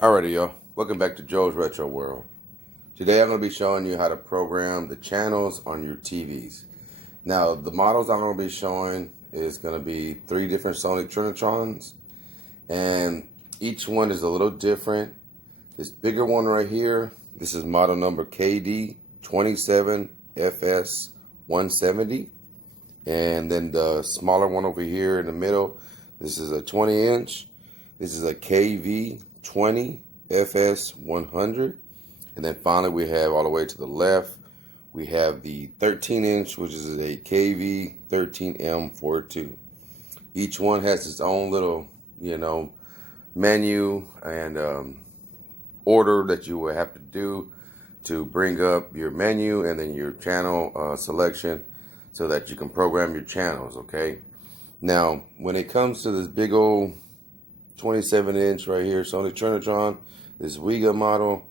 Alrighty, y'all. Welcome back to Joe's Retro World. Today I'm going to be showing you how to program the channels on your TVs. Now, the models I'm going to be showing is going to be 3 different Sony Trinitrons, and each one is a little different. This bigger one right here, this is model number KD27FS170, and then the smaller one over here in the middle, this is a 20-inch. This is a KV20 FS100, and then finally we have all the way to the left we have the 13-inch, which is a KV13M42. Each one has its own little menu and order that you will have to do to bring up your menu and then your channel selection so that you can program your channels. Okay, now when it comes to this big old 27-inch right here, Sony Trinitron, this Wiga model,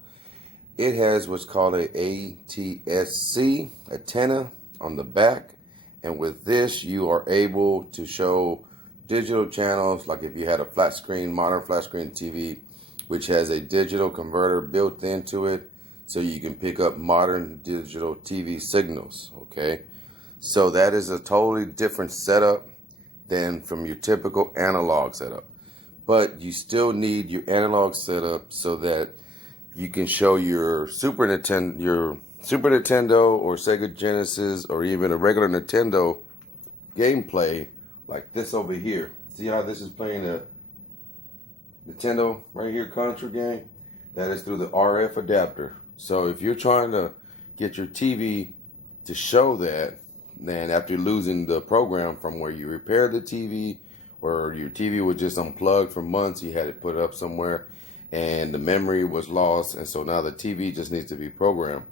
it has what's called a ATSC antenna on the back, and with this you are able to show digital channels, like if you had a flat screen, modern flat screen TV, which has a digital converter built into it, so you can pick up modern digital TV signals. Okay, so that is a totally different setup than from your typical analog setup. But you still need your analog setup so that you can show your Super Nintendo or Sega Genesis or even a regular Nintendo gameplay like this over here. See how this is playing a Nintendo right here Contra game? That is through the RF adapter. So if you're trying to get your TV to show that, then after losing the program from where you repaired the TV, or your TV was just unplugged for months, you had it put up somewhere and the memory was lost, and so now the TV just needs to be programmed.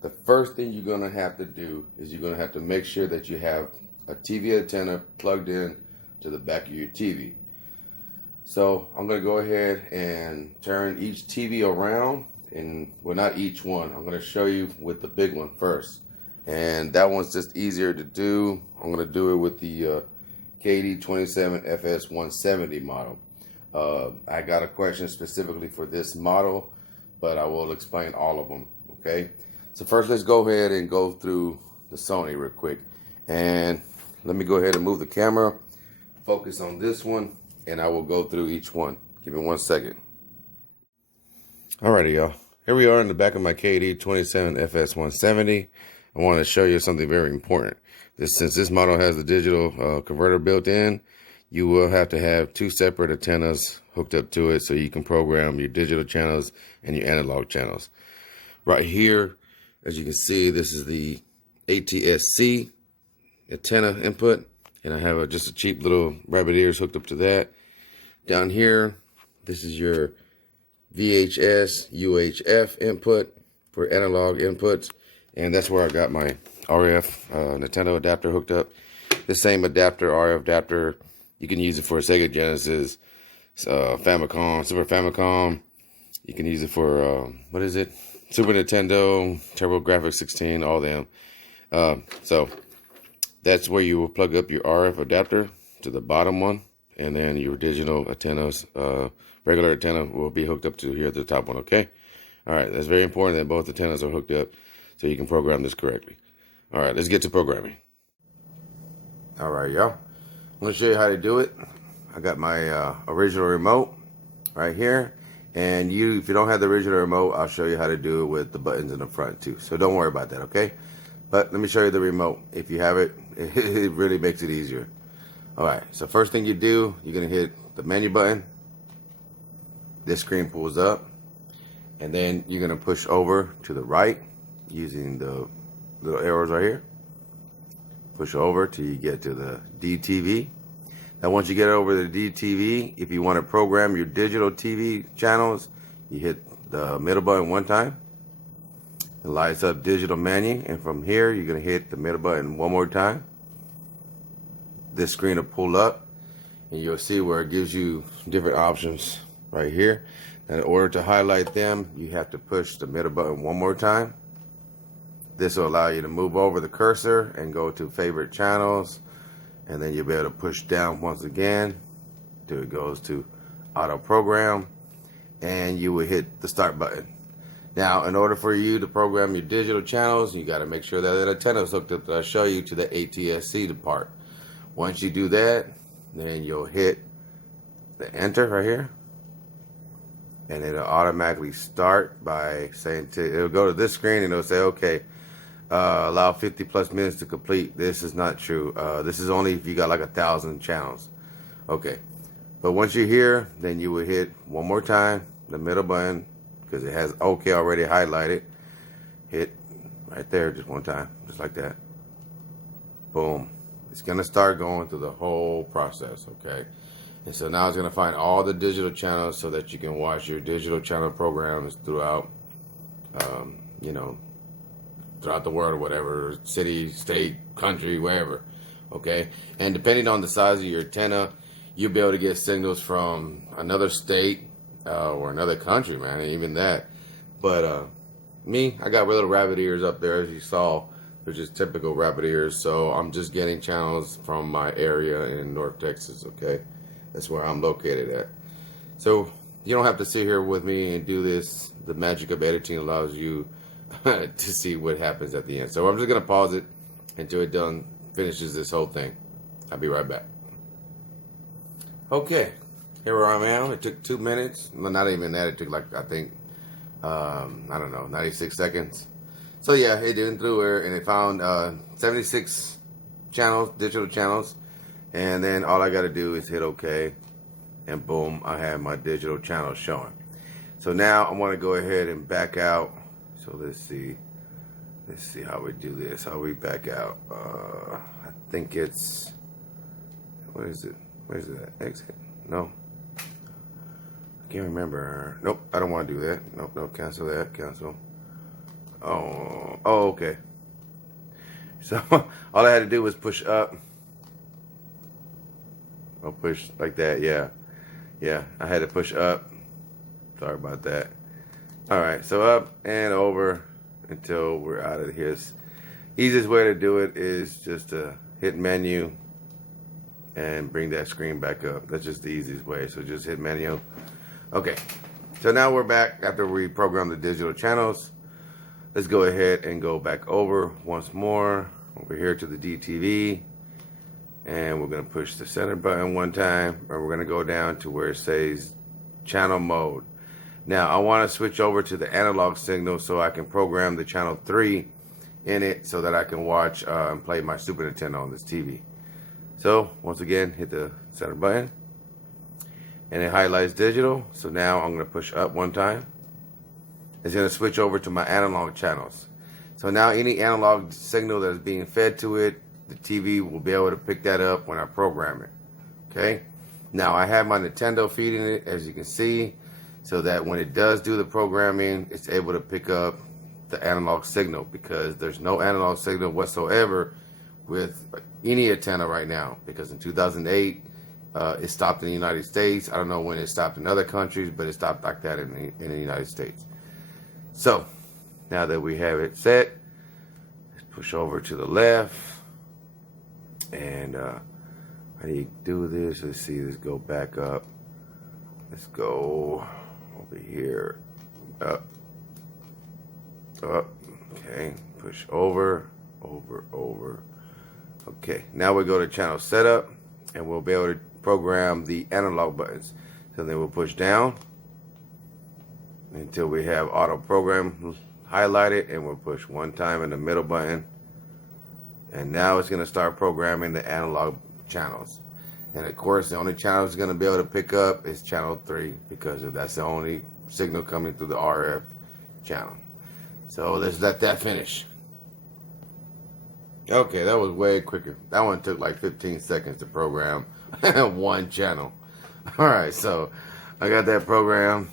The first thing you're going to have to do is you're going to have to make sure that you have a TV antenna plugged in to the back of your TV. So I'm going to go ahead and turn each TV around, and well, not each one. I'm going to show you with the big one first, and that one's just easier to do. I'm going to do it with the KD27FS170 model. I got a question specifically for this model, but I will explain all of them. Okay, so first let's go ahead and go through the Sony real quick, and let me go ahead and move the camera, focus on this one, and I will go through each one. Give me 1 second. Alrighty, y'all, here we are in the back of my KD27FS170. I want to show you something very important. Since this model has the digital converter built in, you will have to have 2 separate antennas hooked up to it so you can program your digital channels and your analog channels. Right here, as you can see, this is the ATSC antenna input, and I have just a cheap little rabbit ears hooked up to that. Down here, this is your VHS UHF input for analog inputs, and that's where I got my RF Nintendo adapter hooked up. The same adapter, RF adapter, you can use it for Sega Genesis, Famicom, Super Famicom. You can use it for, Super Nintendo, TurboGrafx-16, all them. So that's where you will plug up your RF adapter to the bottom one, and then your digital antennas, regular antenna will be hooked up to here at the top one, okay? All right, that's very important that both antennas are hooked up so you can program this correctly. All right, let's get to programming. All right, y'all. I'm going to show you how to do it. I got my original remote right here. And if you don't have the original remote, I'll show you how to do it with the buttons in the front too. So don't worry about that, okay? But let me show you the remote. If you have it, it really makes it easier. All right, so first thing you do, you're going to hit the menu button. This screen pulls up. And then you're going to push over to the right using the little arrows right here. Push over till you get to the DTV. Now once you get over the DTV, if you want to program your digital TV channels, you hit the middle button 1 time. It lights up digital menu, and from here you're going to hit the middle button 1 more time. This screen will pull up, and you'll see where it gives you different options right here. And in order to highlight them, you have to push the middle button 1 more time. This will allow you to move over the cursor and go to favorite channels, and then you'll be able to push down once again till it goes to auto program, and you will hit the start button. Now, in order for you to program your digital channels, you got to make sure that that antenna is hooked up that I show you to the ATSC part. Once you do that, then you'll hit the enter right here, and it'll automatically start by saying it'll go to this screen and it'll say, okay, allow 50 plus minutes to complete. This is not true. This is only if you got like 1,000 channels. Okay, but once you're here, then you will hit one more time the middle button, because it has OK already highlighted. Hit right there just one time, just like that. Boom. It's gonna start going through the whole process, okay? And so now it's gonna find all the digital channels so that you can watch your digital channel programs throughout, you know, throughout the world or whatever, city, state, country, wherever, okay? And depending on the size of your antenna, you'll be able to get signals from another state or another country, man, and even that. But me, I got little rabbit ears up there, as you saw, which is typical rabbit ears. So I'm just getting channels from my area in North Texas, okay? That's where I'm located at. So you don't have to sit here with me and do this. The magic of editing allows you to see what happens at the end. So I'm just gonna pause it until it finishes this whole thing. I'll be right back. Okay, here I am. It took 2 minutes. Well, not even that. It took like, I think, I don't know, 96 seconds. So yeah, it went through here and it found 76 channels, digital channels. And then all I got to do is hit OK. And boom, I have my digital channels showing. So now I want to go ahead and back out. So let's see how we do this. How we back out. I think it's, what is it? Where's it at? Exit? No. I can't remember. Nope, I don't want to do that. Nope, no, cancel that. Cancel. Oh, okay. So all I had to do was push up. I'll push like that. Yeah, I had to push up. Sorry about that. All right, so up and over until we're out of here. Easiest way to do it is just to hit menu and bring that screen back up. That's just the easiest way. So just hit menu. Okay, so now we're back after we programmed the digital channels. Let's go ahead and go back over once more over here to the DTV, and we're going to push the center button one time, and we're going to go down to where it says channel mode. Now I want to switch over to the analog signal so I can program the channel 3 in it so that I can watch and play my Super Nintendo on this TV. So once again, hit the center button and it highlights digital. So now I'm going to push up one time. It's going to switch over to my analog channels. So now any analog signal that is being fed to it, the TV will be able to pick that up when I program it. Okay. Now I have my Nintendo feeding it, as you can see, so that when it does do the programming, it's able to pick up the analog signal, because there's no analog signal whatsoever with any antenna right now, because in 2008 it stopped in the United States. I don't know when it stopped in other countries, but it stopped like that in the United States. So now that we have it set, let's push over to the left, and how do you do this? Let's see, let's go back up. Let's go over here, up, okay, push over. Okay, now we go to channel setup, and we'll be able to program the analog buttons. So then we'll push down until we have auto program highlighted, and we'll push one time in the middle button, and now it's going to start programming the analog channels. And of course, the only channel it's going to be able to pick up is channel 3, because that's the only signal coming through the RF channel. So let's let that finish. Okay, that was way quicker. That one took like 15 seconds to program one channel. All right, so I got that program,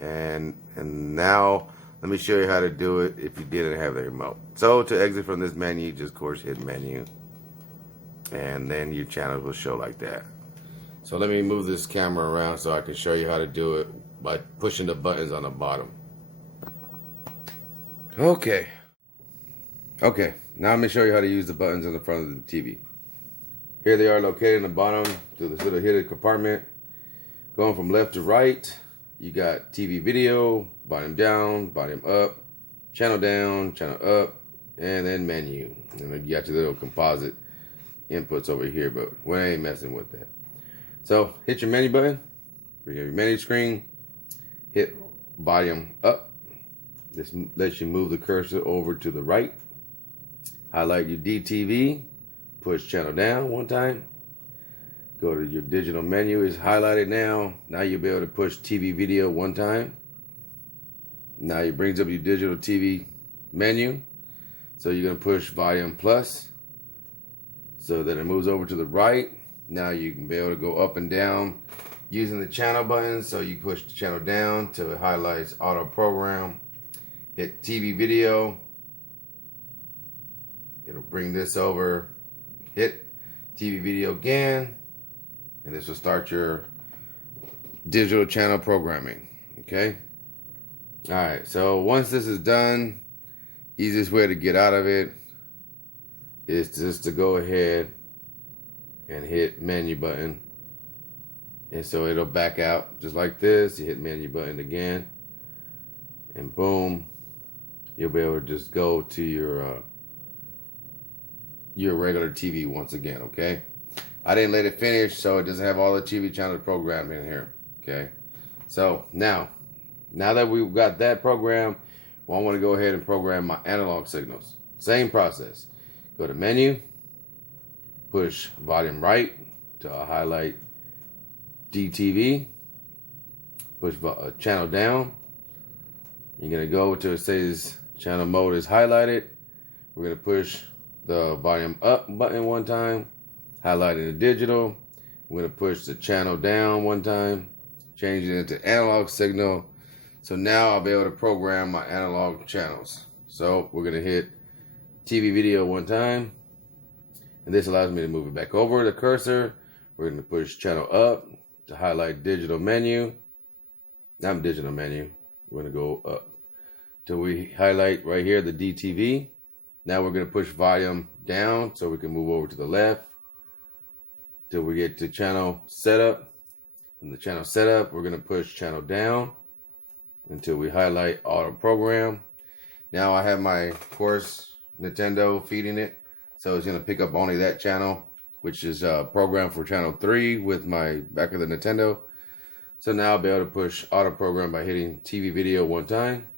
and now let me show you how to do it if you didn't have the remote. So to exit from this menu, just of course hit menu, and then your channels will show like that. So let me move this camera around so I can show you how to do it by pushing the buttons on the bottom. Okay, now I'm going to show you how to use the buttons on the front of the TV. Here they are located in the bottom to this little hidden compartment. Going from left to right, you got TV video, volume down, volume up, channel down, channel up, and then menu. And then you got your little composite inputs over here, but we ain't messing with that. So hit your menu button, bring up your menu screen, hit volume up. This lets you move the cursor over to the right. Highlight your DTV, push channel down one time. Go to your digital menu, it's highlighted now. Now you'll be able to push TV video one time. Now it brings up your digital TV menu. So you're gonna push volume plus so that it moves over to the right. Now you can be able to go up and down using the channel button. So you push the channel down till it highlights auto program. Hit TV video. It'll bring this over. Hit TV video again. And this will start your digital channel programming. Okay. All right. So once this is done, easiest way to get out of it is just to go ahead and hit menu button. And so it'll back out just like this. You hit menu button again. And boom. You'll be able to just go to your regular TV once again, okay? I didn't let it finish, so it doesn't have all the TV channels programmed in here, okay? So now that we've got that program, well, I want to go ahead and program my analog signals. Same process. Go to menu, push volume right to highlight DTV, push channel down. You're going to go to it says channel mode is highlighted. We're going to push the volume up button one time, highlighting the digital. We're going to push the channel down one time, change it into analog signal. So now I'll be able to program my analog channels. So we're going to hit TV video one time, and this allows me to move it back over the cursor. We're going to push channel up to highlight digital menu. Not digital menu. We're going to go up till we highlight right here the DTV. Now we're going to push volume down so we can move over to the left till we get to channel setup. From the channel setup, we're going to push channel down until we highlight auto program. Now I have my, of course, Nintendo feeding it, so it's going to pick up only that channel, which is programmed for channel 3 with my back of the Nintendo. So now I'll be able to push auto program by hitting TV video one time.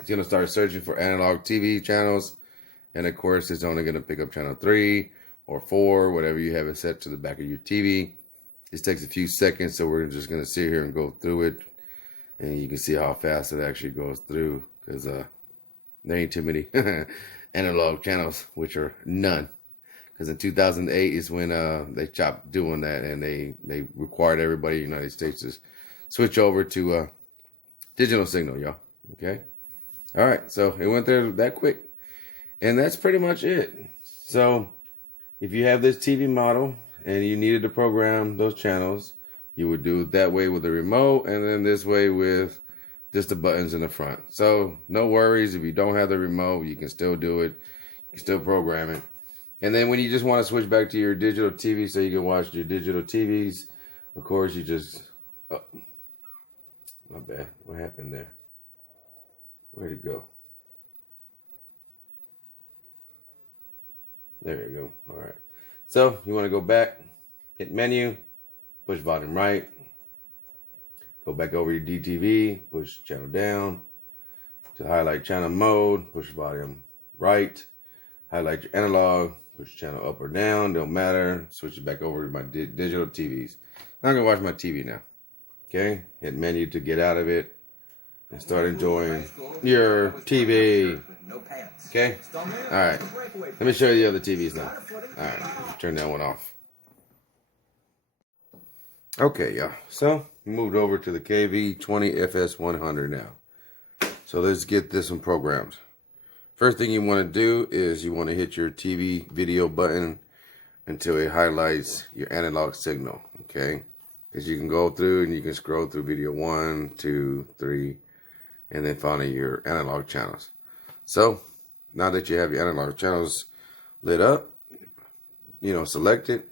It's going to start searching for analog TV channels. And of course, it's only going to pick up channel 3 or 4, whatever you have it set to the back of your TV. This takes a few seconds, so we're just going to sit here and go through it. And you can see how fast it actually goes through, because there ain't too many analog channels, which are none. Because in 2008 is when they stopped doing that, and they required everybody in the United States to switch over to digital signal, y'all. Okay? All right, so it went there that quick. And that's pretty much it. So if you have this TV model and you needed to program those channels, you would do it that way with the remote, and then this way with just the buttons in the front. So no worries, if you don't have the remote, you can still do it. You can still program it. And then when you just want to switch back to your digital TV so you can watch your digital TVs, of course you just, oh, my bad, what happened there? Where'd it go? There you go. All right. So you want to go back, hit menu, push volume right, go back over your DTV, push channel down to highlight channel mode, push volume right, highlight your analog, push channel up or down, don't matter, switch it back over to my digital TVs. Now I'm going to watch my TV now. Okay, hit menu to get out of it and start enjoying your TV. Okay, all right, let me show you the other TVs now. All right, turn that one off. Okay, y'all, so moved over to the KV20FS100 now. So let's get this one programmed. First thing you want to do is you want to hit your TV video button until it highlights your analog signal, okay? Because you can go through and you can scroll through video 1, 2, 3, and then finally your analog channels. So now that you have your analog channels lit up, selected,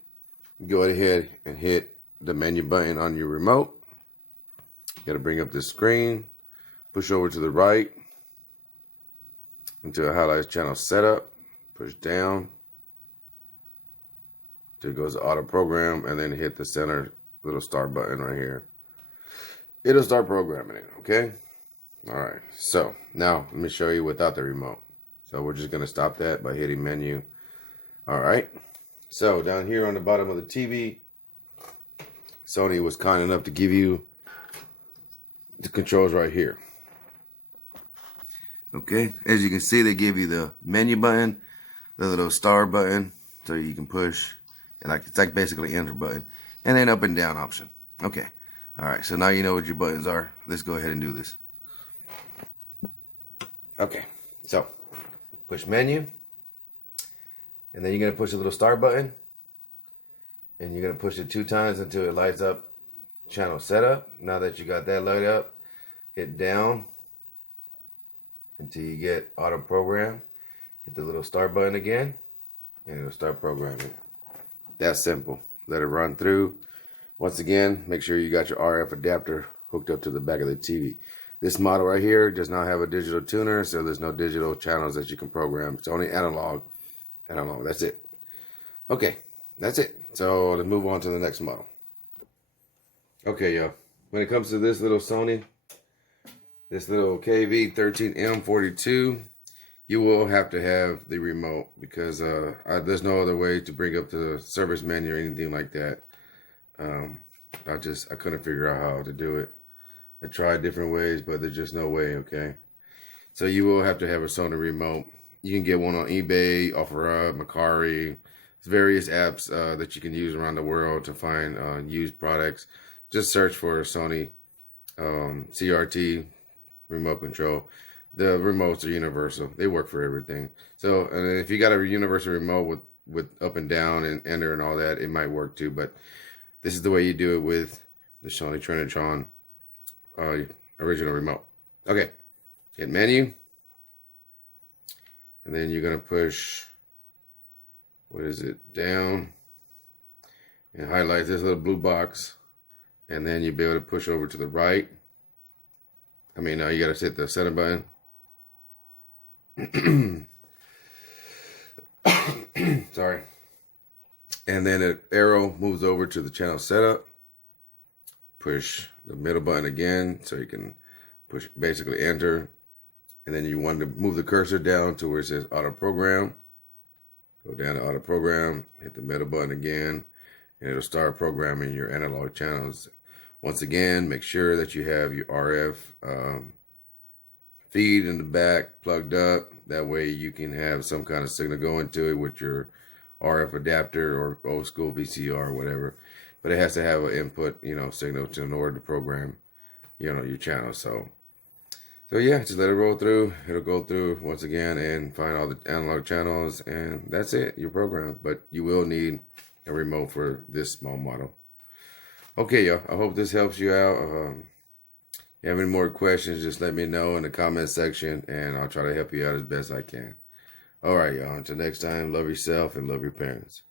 go ahead and hit the menu button on your remote. You got to bring up this screen, push over to the right until it highlights channel setup, push down till it goes to auto program, and then hit the center little start button right here. It'll start programming it, okay? All right, so now let me show you without the remote. So we're just gonna stop that by hitting menu. All right, so down here on the bottom of the TV, Sony was kind enough to give you the controls right here. Okay, as you can see, they give you the menu button, the little star button, so you can push, and it's like basically enter button, and then up and down option. Okay, all right, so now you know what your buttons are. Let's go ahead and do this. Okay, so push menu, and then you're gonna push the little star button, and you're gonna push it 2 times until it lights up channel setup. Now that you got that light up, hit down until you get auto program. Hit the little start button again, and it'll start programming. That's simple. Let it run through. Once again, make sure you got your RF adapter hooked up to the back of the TV. This model right here does not have a digital tuner, so there's no digital channels that you can program. It's only analog. Analog, that's it. Okay, that's it. So let's move on to the next model. Okay, y'all. When it comes to this little Sony, this little KV13M42, you will have to have the remote because there's no other way to bring up the service menu or anything like that. I couldn't figure out how to do it. I tried different ways, but there's just no way, okay? So you will have to have a Sony remote. You can get one on eBay, OfferUp, Mercari. There's various apps that you can use around the world to find used products. Just search for Sony CRT remote control. The remotes are universal. They work for everything. So and if you got a universal remote with up and down and enter and all that, it might work too. But this is the way you do it with the Sony Trinitron original remote. Okay, hit menu, and then you're gonna push, what is it, down, and highlight this little blue box, and then you'll be able to push over to the right. I mean, you gotta hit the center button. Sorry. And then an arrow moves over to the channel setup. Push the middle button again so you can push, basically enter. And then you want to move the cursor down to where it says auto program. Go down to auto program, hit the middle button again, and it'll start programming your analog channels. Once again, make sure that you have your RF feed in the back plugged up. That way you can have some kind of signal going to it with your RF adapter or old school VCR or whatever. But it has to have an input, signal in order to program, your channel. So yeah, just let it roll through. It'll go through once again and find all the analog channels, and that's it, your program. But you will need a remote for this small model. Okay, y'all, I hope this helps you out. If you have any more questions, just let me know in the comment section, and I'll try to help you out as best I can. All right, y'all, until next time, love yourself and love your parents.